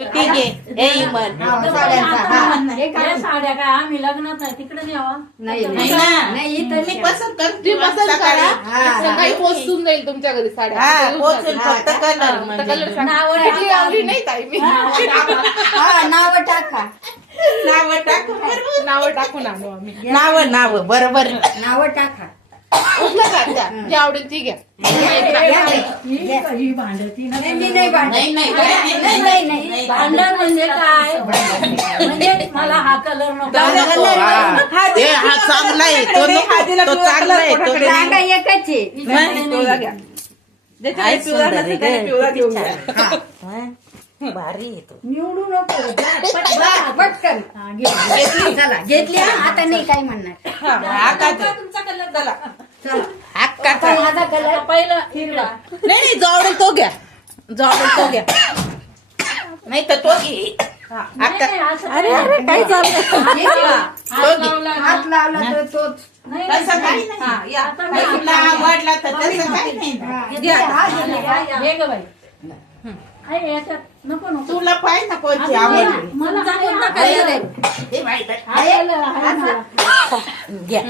ठीक आहे हे इमन या साड्या काय आम्ही लग्नात नाही तिकडे न्यावा नाही तुम्ही पसंत कर तुम्ही पसंत करा सकाळी पोहोचून जाईल तुमच्या घरी साड्या हा पोचेल फक्त कलर कलर नावं म्हणजे आवडी नाही ताई मी नाव टाका नाव टाकून आणू आम्ही नाव बरोबर नाव टाका उठलं का त्या? जी आवडेल ती घ्या ही भांडती ना मी नाही नाही नाही भांडण म्हणजे काय म्हणजे मला हा कलर नको हा चांगला आहे तो नको, तो चांगला आहे तो जागा एकच आहे आहे सुंदर आहे ग. हा, भारी आहे तो निवडू नको पटकन चला घेतली आता नाही काय म्हणणार तुमचा कलर झाला हक्काचा माझा कलर पहिलं हिरवा नाही जो आवडेल तो घ्या तो घ्या नाही तर तो घे अरे काय तो घे. हात लावला तर तोच तसं काही नाही आता तुला आवडला तर तसं काही नाही हे ग बाई आहे याच्यात नको नको तुला पाहिजे ना कोणची आवडली मला कोणता कलर आहे हे माहित आहे. हा कलर आहे मला. घ्या